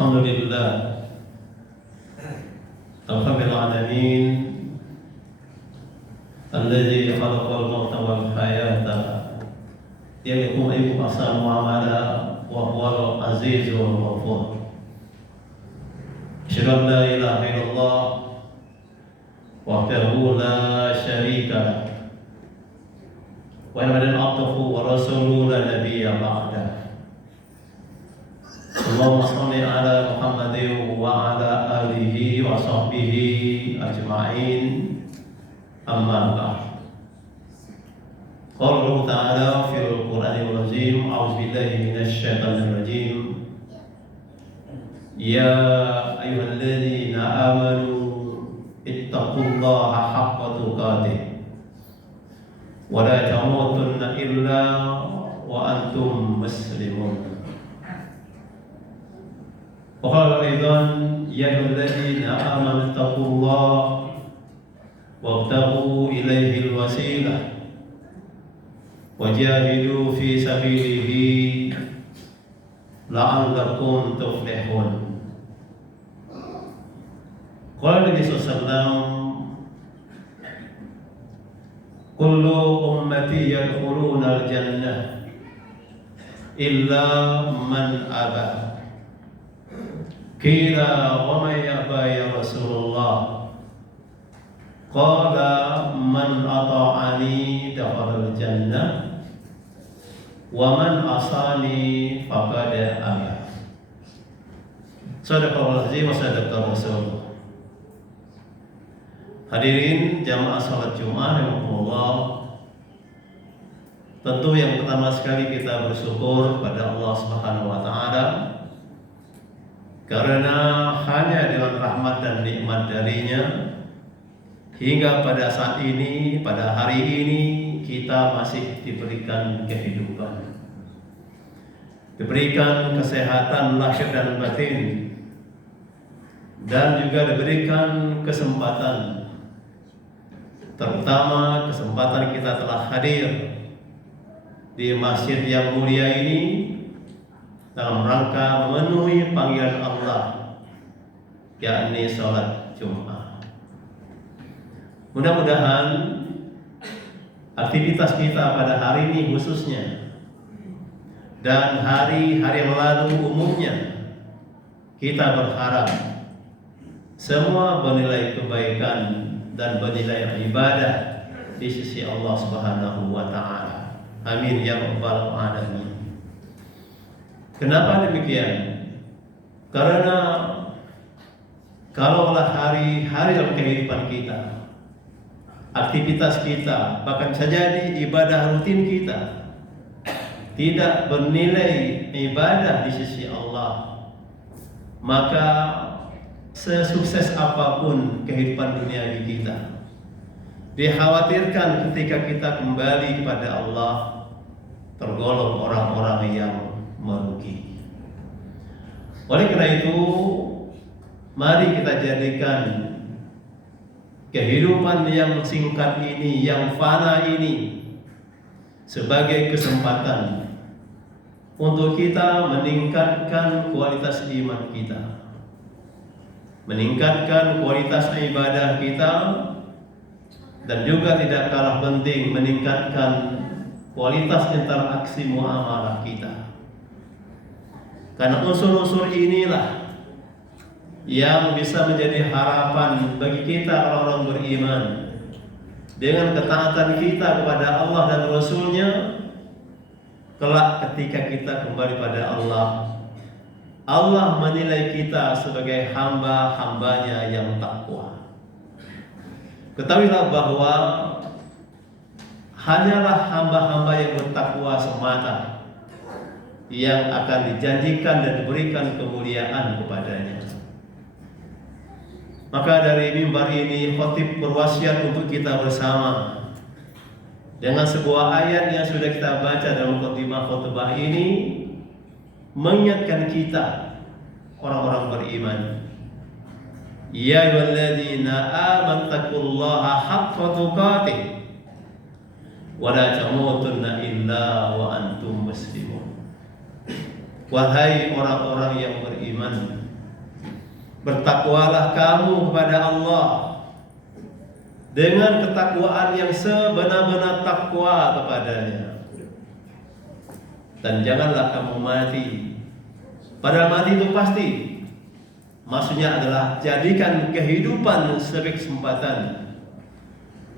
Alhamdulillah Rabbil alamin alladzi khalaqal mauta wal hayata liyabluwakum ayyukum ahsanu amala wa huwal azizul ghafur. Asyhadu an la ilaha illallah wahdahu la syarika lah wa asyhadu anna abdahu wa rasuluhu la nabiyya ba'dah. Allahumma shalli ala Muhammadin wa ala alihi wa sahbihi ajma'in. Amma ba'd. Qala Allah Ta'ala fil Qur'anil Azim, a'udzu billahi minasy syaithanir rajim. Ya ayyuhalladzina amanu ittaqullaha haqqa tuqatih wa la tamutunna illa wa antum muslimun. Wa aidan ya ayyuhalladzina amanu ittaqullaha wabtaghu ilaihi alwasilah wajahidu fi sabilihi la'allakum tuflihun. Qala Nabi sallallahu alaihi wasallam, kullu ummati yadkhuluna al-jannah illa man aba. Qila wa man yaba ya Rasulullah? Qala man ata'ani dakhala al-jannah wa man asani faqad aba. Sadaqallahu azim wa sadaqa Rasulullah. Hadirin jamaah salat Jumat rahimakumullah. Tentu yang pertama sekali kita bersyukur pada Allah Subhanahu wa taala karena hanya dengan rahmat dan nikmat darinya hingga pada saat ini, pada hari ini kita masih diberikan kehidupan, diberikan kesehatan lahir dan batin, dan juga diberikan kesempatan, terutama kesempatan kita telah hadir di masjid yang mulia ini dalam rangka memenuhi panggilan Allah, yakni salat Jumat. Mudah-mudahan aktivitas kita pada hari ini khususnya dan hari-hari yang lalu umumnya, kita berharap semua bernilai kebaikan dan bernilai ibadah di sisi Allah Subhanahu wa taala. Amin ya rabbal alamin. Kenapa demikian? Karena kalaulah hari-hari dalam kehidupan kita, aktivitas kita, bahkan saja di ibadah rutin kita tidak bernilai ibadah di sisi Allah, maka sesukses apapun kehidupan dunia kita, dikhawatirkan ketika kita kembali kepada Allah tergolong orang-orang yang merugi. Oleh karena itu, mari kita jadikan kehidupan yang singkat ini, yang fana ini, sebagai kesempatan untuk kita meningkatkan kualitas iman kita, meningkatkan kualitas ibadah kita, dan juga tidak kalah penting meningkatkan kualitas interaksi muamalah kita. Karena unsur-unsur inilah yang bisa menjadi harapan bagi kita orang-orang beriman. Dengan ketaatan kita kepada Allah dan Rasul-Nya, kelak ketika kita kembali pada Allah, Allah menilai kita sebagai hamba-hambanya yang takwa. Ketahuilah bahwa hanyalah hamba-hamba yang bertakwa semata yang akan dijanjikan dan diberikan kemuliaan kepadanya. Maka dari mimbar ini khatib berwasiat untuk kita bersama dengan sebuah ayat yang sudah kita baca dalam khutbah khutbah ini, mengingatkan kita orang-orang beriman. Ya ayyuhalladzina amanu taqullaha haqqa tuqatih wa la tamutunna illa wa antum muslimun. Wahai orang-orang yang beriman, Bertakwalah kamu kepada Allah dengan ketakwaan yang sebenar-benar takwa kepadanya. Dan janganlah kamu mati. Padahal mati itu pasti. Maksudnya adalah jadikan kehidupan sebagai kesempatan.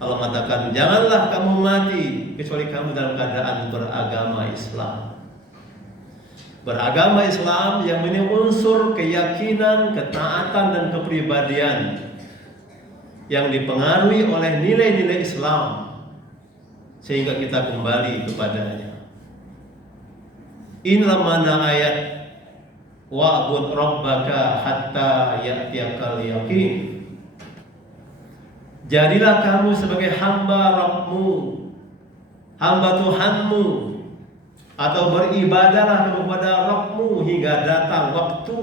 Allah mengatakan, janganlah kamu mati kecuali kamu dalam keadaan beragama Islam. Beragama Islam yang ini unsur keyakinan, ketaatan dan kepribadian yang dipengaruhi oleh nilai-nilai Islam sehingga kita kembali kepadanya. Inilah makna ayat wa'bud rabbaka hatta ya'tiyakal yaqin. Jadilah kamu sebagai hamba Rabbmu, hamba Tuhanmu, atau beribadahlah kepada Rabbmu hingga datang waktu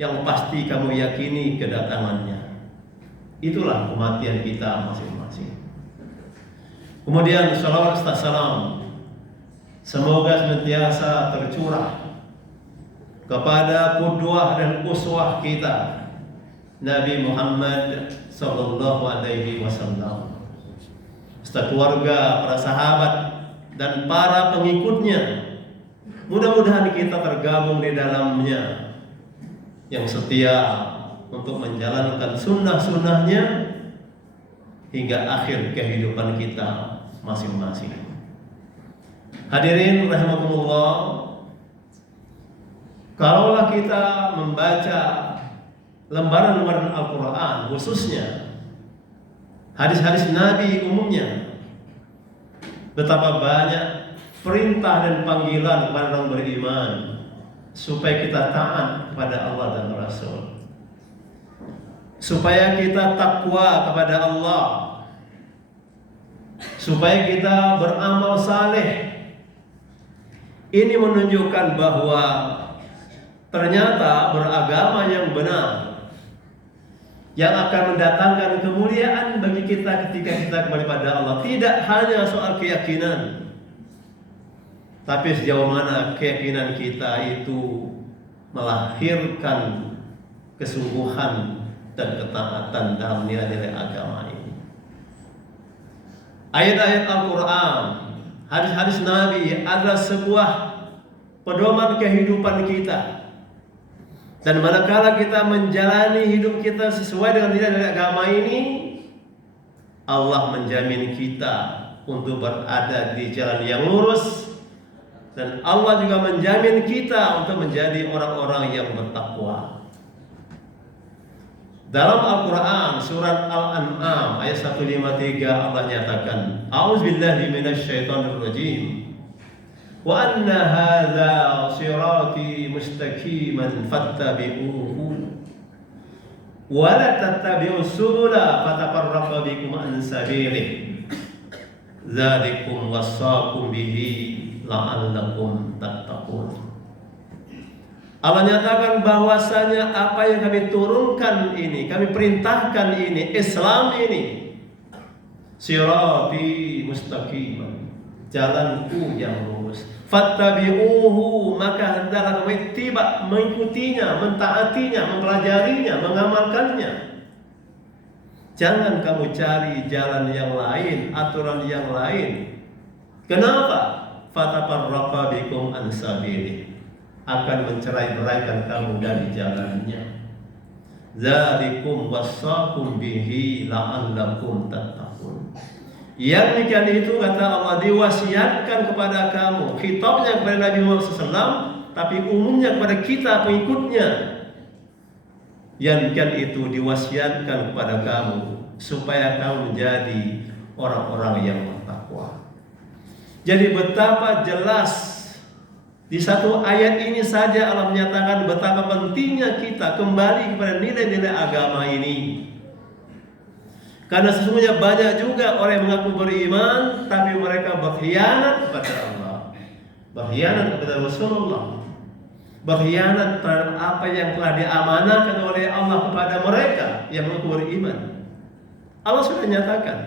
yang pasti kamu yakini kedatangannya. Itulah kematian kita masing-masing. Kemudian salawat serta salam semoga senantiasa tercurah kepada qudwah dan uswah kita, Nabi Muhammad sallallahu alaihi wasallam, serta keluarga, para sahabat dan para pengikutnya. Mudah-mudahan kita tergabung di dalamnya, yang setia untuk menjalankan sunnah-sunnahnya hingga akhir kehidupan kita masing-masing. Hadirin rahimakumullah, kalaulah kita membaca lembaran-lembaran Al-Quran, khususnya hadis-hadis Nabi umumnya, betapa banyak perintah dan panggilan kepada orang beriman supaya kita taat kepada Allah dan Rasul, supaya kita takwa kepada Allah, supaya kita beramal saleh. Ini menunjukkan bahwa ternyata beragama yang benar yang akan mendatangkan kemuliaan bagi kita ketika kita kembali pada Allah tidak hanya soal keyakinan, tapi sejauh mana keyakinan kita itu melahirkan kesungguhan dan ketaatan dalam nilai-nilai agama ini. Ayat-ayat Al-Quran, hadis-hadis Nabi adalah sebuah pedoman kehidupan kita. Dan manakala kita menjalani hidup kita sesuai dengan nilai-nilai agama ini, Allah menjamin kita untuk berada di jalan yang lurus, dan Allah juga menjamin kita untuk menjadi orang-orang yang bertakwa. Dalam Al-Quran surat Al-An'am ayat 153 Allah nyatakan, A'udzubillahi minasyaitonirrajim. Wa anna hadza sirati mustaqiman fattabi'uhu wa la tattabi'us subula fatafarraqa bikum an sabilihi dzalikum wassaqum bihi la'allakum tattaqun. Allah nyatakan bahwasanya apa yang kami turunkan ini, kami perintahkan ini, Islam ini, sirati mustaqiman, jalanku yang lurus. Fattabi'uhu, maka hendaklah kamu ittiba, mengikutinya, mentaatinya, mempelajarinya, mengamalkannya. Jangan kamu cari jalan yang lain, aturan yang lain. Kenapa? Fatafarraqa bikum an sabilihi, akan mencerai-beraikan kamu dari jalannya. Dzalikum wassaqum bihi la'allakum tattaqun. Yang demikian itu, kata Allah, diwasiatkan kepada kamu. Khitabnya kepada Nabi Muhammad SAW, tapi umumnya kepada kita pengikutnya. Yang demikian itu diwasiatkan kepada kamu supaya kamu menjadi orang-orang yang bertakwa. Jadi betapa jelas di satu ayat ini saja Allah menyatakan betapa pentingnya kita kembali kepada nilai-nilai agama ini. Karena sesungguhnya banyak juga orang yang mengaku beriman, tapi mereka berkhianat kepada Allah, berkhianat kepada Rasulullah, berkhianat terhadap apa yang telah diamanahkan oleh Allah kepada mereka yang mengaku beriman. Allah sudah nyatakan,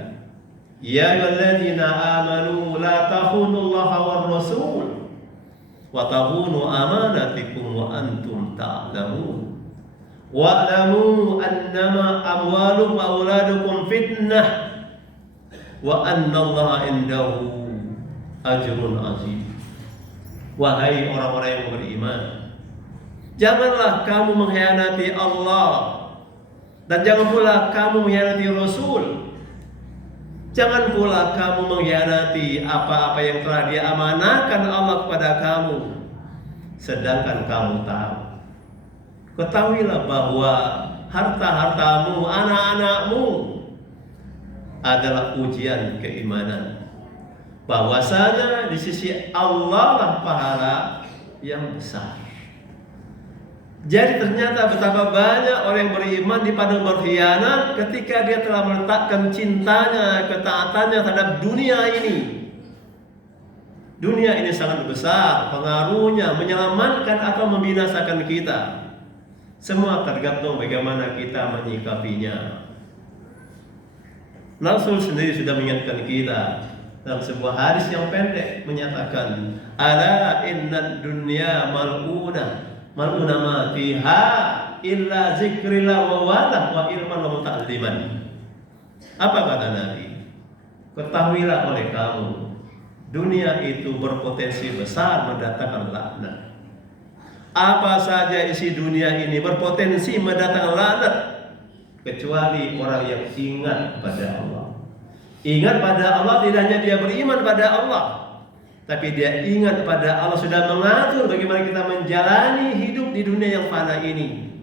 ya ayyuhalladzina amanu la takhunullaha war rasul wa takhunu amanatikum wa antum ta'lamun. Wa'lamu annama amwalukum wa auladukum fitnah wa annallaha indahu ajrun azim. Wahai orang-orang yang beriman, janganlah kamu mengkhianati Allah, dan jangan pula kamu mengkhianati Rasul. Jangan pula kamu mengkhianati apa-apa yang telah diamanahkan Allah kepada kamu, sedangkan kamu tahu. Ketahuilah bahwa harta-hartamu, anak-anakmu adalah ujian keimanan. Bahwasanya di sisi Allah lah pahala yang besar. Jadi ternyata betapa banyak orang yang beriman dipandang berkhianat ketika dia telah meletakkan cintanya, ketaatannya terhadap dunia ini. Dunia ini sangat besar pengaruhnya menyelamatkan atau membinasakan kita. Semua tergantung bagaimana kita menyikapinya. Rasul sendiri sudah mengingatkan kita dalam sebuah hadis yang pendek menyatakan, ala inna dunya mal'una ma fiha illa zikrillah wa walah wa ilman wa muta'alliman. Apa kata Nabi? Ketahuilah oleh kamu, dunia itu berpotensi besar mendatangkan laknat. Apa saja isi dunia ini berpotensi mendatangkan laknat, kecuali orang yang ingat pada Allah. Ingat pada Allah tidak hanya dia beriman pada Allah, tapi dia ingat pada Allah sudah mengatur bagaimana kita menjalani hidup di dunia yang fana ini.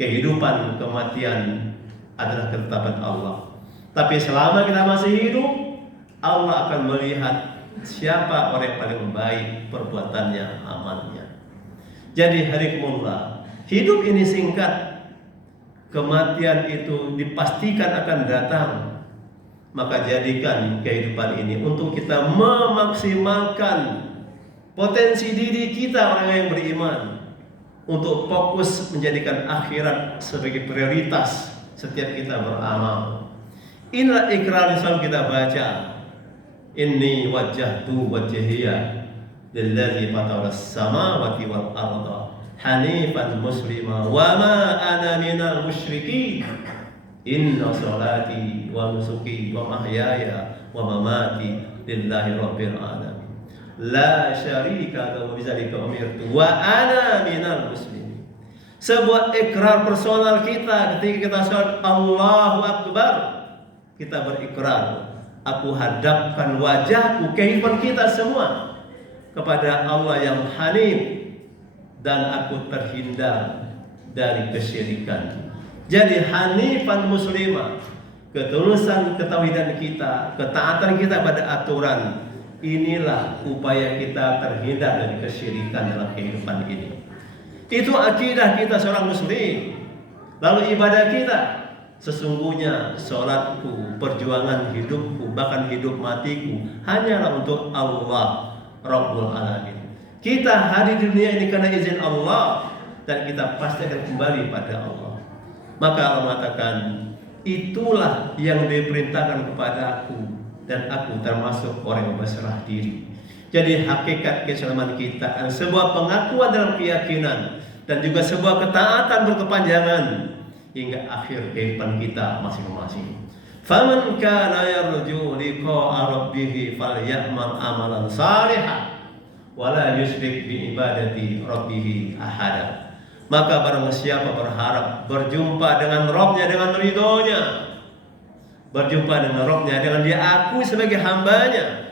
Kehidupan, kematian adalah ketetapan Allah. Tapi selama kita masih hidup, Allah akan melihat siapa orang yang paling baik perbuatannya, amalnya. Jadi harikumullah, hidup ini singkat, kematian itu dipastikan akan datang. Maka jadikan kehidupan ini untuk kita memaksimalkan potensi diri kita orang yang beriman, untuk fokus menjadikan akhirat sebagai prioritas setiap kita beramal. Inilah ikrar yang selalu kita baca. Inni wajjahtu wajhiya lillazi fatara as-samawati wal arda hanifan muslima wa ma ana minal musyrikin. Inna salati wa nusuki wa mahyaya wa mamati lillahi rabbil alamin. La syarika lahu bidzalika umirtu wa ana minal muslimin. Sebuah ikrar personal kita ketika kita sholat Allahu Akbar, kita berikrar, aku hadapkan wajahku, kehidupan kita semua kepada Allah yang Hanif, dan aku terhindar dari kesyirikan. Jadi hanifan muslimah, ketulusan ketauhidan kita, ketaatan kita pada aturan, inilah upaya kita terhindar dari kesyirikan dalam kehidupan ini. Itu akidah kita seorang muslim. Lalu ibadah kita, sesungguhnya sholatku, perjuangan hidupku, bahkan hidup matiku hanyalah untuk Allah Rabbul Alamin. Kita hadir di dunia ini karena izin Allah, dan kita pasti akan kembali pada Allah. Maka Allah mengatakan, itulah yang diperintahkan kepada aku, dan aku termasuk orang yang berserah diri. Jadi hakikat keislaman kita adalah sebuah pengakuan dalam keyakinan, dan juga sebuah ketaatan berkepanjangan hingga akhir kehidupan kita masing-masing. Faman kana yarju liqa'a rabbih falyamal amalan salihan wala yusyrik bi ibadati rabbih ahada. Maka barang siapa berharap berjumpa dengan Rabb-Nya dengan ridhonya, berjumpa dengan Rabb-Nya dengan dia akui sebagai hambanya,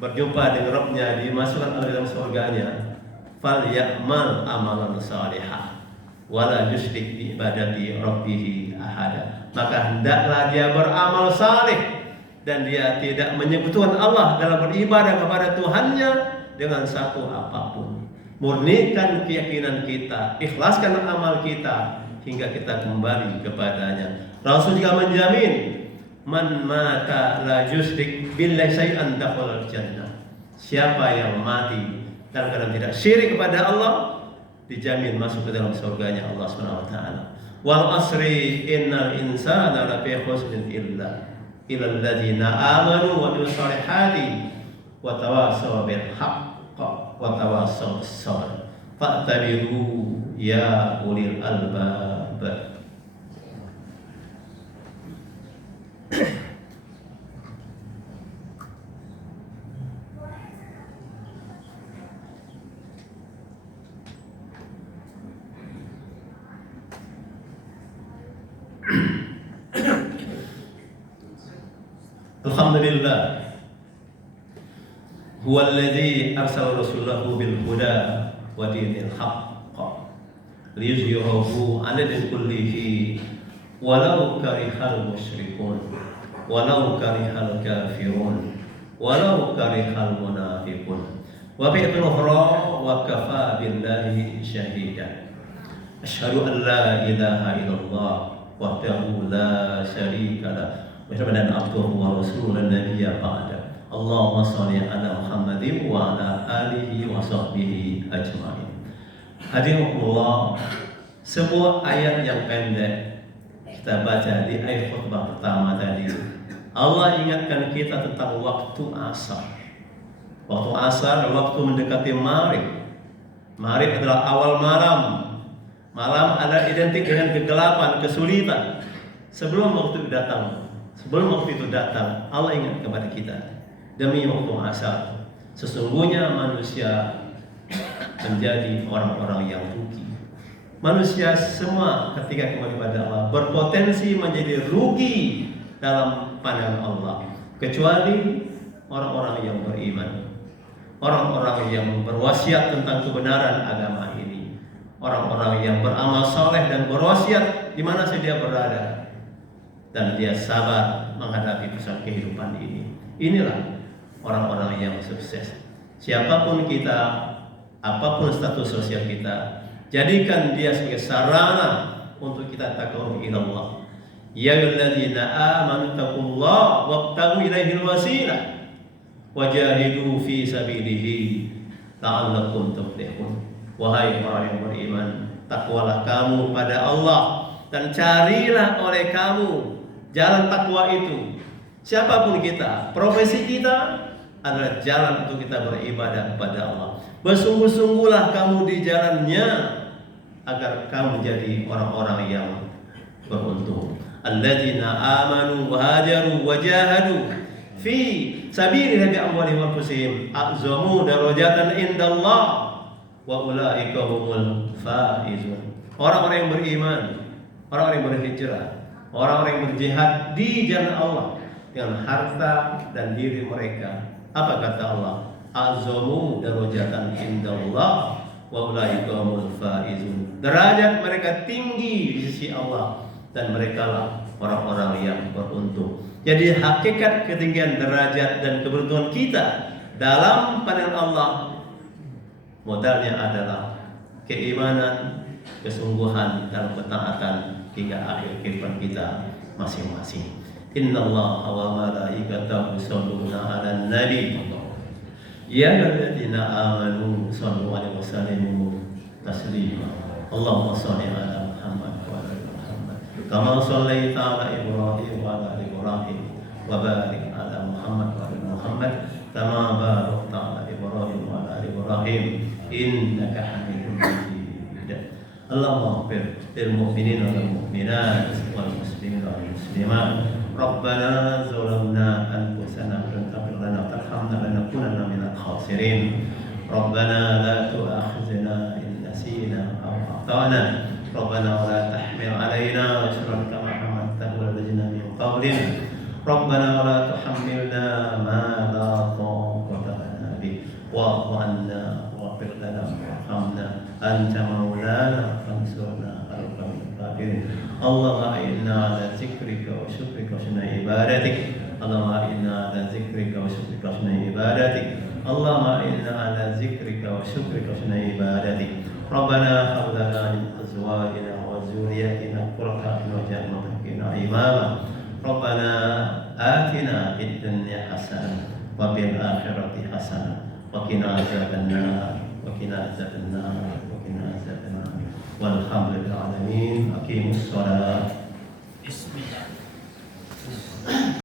berjumpa dengan Rabb-Nya dimasukkan ke dalam surganya, falyamal amalan salihah wala yusyrik bi ibadati rabbih ahada. Maka hendaklah dia beramal saleh, dan dia tidak menyekutukan Allah dalam beribadah kepada Tuhannya dengan satu apapun. Murnikan keyakinan kita, ikhlaskan amal kita hingga kita kembali kepadanya. Rasul juga menjamin, man mata la yusyrik billahi syai'an dakhala al-jannah. Siapa yang mati dalam keadaan tidak syirik kepada Allah, dijamin masuk ke dalam surganya Allah Subhanahu wa taala. Wal asri innal insana lafi khusrin illa alladzina amanu wa amilus solihati wa tawassaw bil haqq wa tawassaw bis sabr. fa'tabiru ya ulil albab. Alhamdulillah, huwa alladhi arsala rasulahu bil huda wa dinil haqq liyuzhirahu 'ala din kullihi walau karihal musyrikun walau karihal kafirun walau karihal munafiqun wa bi'tul ukhra wa kafa billahi syahida. Asyhadu an la ilaha illallah wahdahu la syarika lah wa asyhadu anna abduhu wa rasuluhu nabiyya ba'da. Allahumma shalli ala Muhammadin wa ala alihi wa sahbihi ajma'in. Hadirinullah, sebuah ayat yang pendek kita baca di ayat khutbah pertama tadi. Allah ingatkan kita tentang waktu asar. Waktu asar, waktu mendekati maghrib. Maghrib adalah awal malam. Malam adalah identik dengan kegelapan, kesulitan. Sebelum waktu itu datang, Allah ingat kepada kita. Demi waktu asar, sesungguhnya manusia menjadi orang-orang yang rugi. Manusia semua ketika kembali pada Allah berpotensi menjadi rugi dalam pandangan Allah, kecuali orang-orang yang beriman, orang-orang yang berwasiat tentang kebenaran agama ini, orang-orang yang beramal saleh dan berwasiat di mana saja dia berada, dan dia sabar menghadapi pesan kehidupan ini. Inilah orang-orang yang sukses. Siapapun kita, apapun status sosial kita, jadikan dia sebagai sarana untuk kita taqarrub ila Allah. Ya ayyuhalladzina amanu taqullaha wabtaghu ilaihil wasilah wajahidu fi sabilihi la'allakum tuflihun. Wahai orang yang beriman, takwalah kamu pada Allah dan carilah oleh kamu jalan takwa itu. Siapapun kita, profesi kita adalah jalan untuk kita beribadah kepada Allah. Bersungguh-sungguhlah kamu di jalannya agar kamu menjadi orang-orang yang beruntung. Alladzina amanu wa hajaru wa jahadu fi sabilillahi bi amwalihim wa anfusihim a'zamu darajatan indallah wa ulaika humul faizun. Orang-orang yang beriman, orang-orang yang berhijrah, orang-orang yang berjihad di jalan Allah dengan harta dan diri mereka. Apa kata Allah? Azamu darajatan indallah wa ulaika humul faizun. Derajat mereka tinggi di sisi Allah dan merekalah orang-orang yang beruntung. Jadi hakikat ketinggian derajat dan keberuntungan kita dalam pandangan Allah modalnya adalah keimanan, kesungguhan dalam ketaatan hingga akhir kehidupan kita masing-masing. Innallaha wa malaikatahu yusholluna 'alan nabi. Ya ayyuhalladzina amanu shallu 'alaihi wa sallimu taslima. Allahumma shalli 'ala Muhammad wa 'ala Muhammad kama shallaita 'ala Ibrahim wa 'ala Ibrahim wa barik 'ala Muhammad wa 'ala Muhammad kama barakta 'ala Ibrahim wa 'ala Ibrahim innaka Hamidum Majid. Allahumma ighfir lil mu'minina wal mu'minat wal muslimina wal muslimat. Rabbana zalamna anfusana wa lam taghfir lana wa tarhamna lanakunanna minal khasirin. Rabbana la tu'akhidhna in nasina aw akhtana. Rabbana wa la tahmil 'alaina isran kama hamaltahu 'alal ladzina min qablina. Rabbana wa la tuhammilna ma la taqata lana bihi wa'fu 'anna waghfir lana warhamna anta maulana fansurna 'alal qawmil kafirin. Allahumma inna 'ala zikrika wa syukrika wa husni ibadatik. Allahumma inna 'ala zikrika wa syukrika wa husni ibadatik. Allahumma inna 'ala zikrika wa syukrika wa husni ibadatik. Rabbana hab lana min azwajina wa dhurriyyatina qurrata a'yun waj'alna lil muttaqina imama. Rabbana atina fid dunya hasanah wa fil akhirati hasanah wa qina adzabannar wa qina adzabannar wa qina adzabannar. Walhamdulillahil alamin. Aqimus shalah. Bismillah.